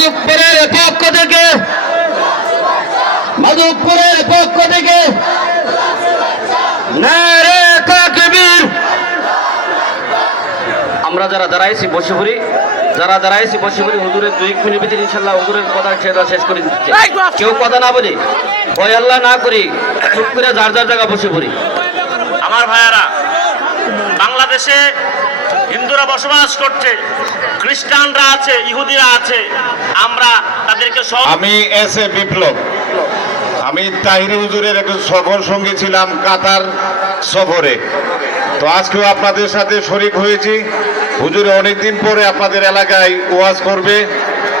মাধবপুরের পক্ষ থেকে। মাধবপুরের পক্ষ থেকে। আমরা যারা দাঁড়াইছি বসে পড়ি যারা দাঁড়াইছি বসে পড়ি হুজুরের দুই মিনিট ভিতরে ইনশাল্লাহ হুজুরের কথা সেটা শেষ করে দিচ্ছে। কেউ কথা না বলি ভয় আল্লাহ না করি চুপ করে যার যার জায়গা বসে পড়ি আমার ভাইয়ারা বাংলাদেশে হিন্দুরা বসবাস করছে, খ্রিস্টানরা আছে, ইহুদিরা আছে, আমরা তাদেরকে আমি এস এ বিপ্লব। আমি তাহির হুজুরের একজন সফর সঙ্গী ছিলাম কাতার সফরে। তো আজকেও আপনাদের সাথে শরিক হয়েছি। হুজুরে অনেকদিন পরে আপনাদের এলাকায় ওয়াজ করবে।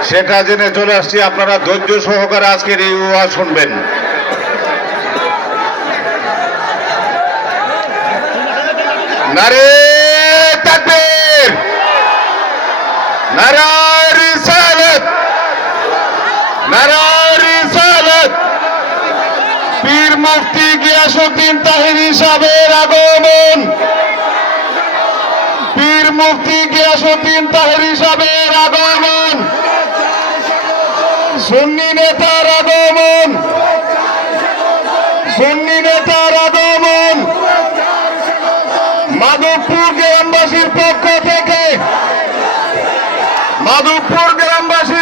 সেটা জেনে চলে আসছি। আপনারা ধৈর্য সহকারে আজকের এই ওয়াজ শুনবেন। নারে! তাকবীর। নারায় রিসালাত নারায় রিসালাত পীর মুফতি গিয়াসউদ্দিন তাহিরি সাহেবের আগমন। পীর মুফতি গিয়াসউদ্দিন তাহিরি সাহেবের আগমন। সুন্নি নেতার আগমন। সুন্নি নেতার আগমন। মাধবপুর গ্রামবাসীর পক্ষ থেকে মাধবপুর গ্রামবাসী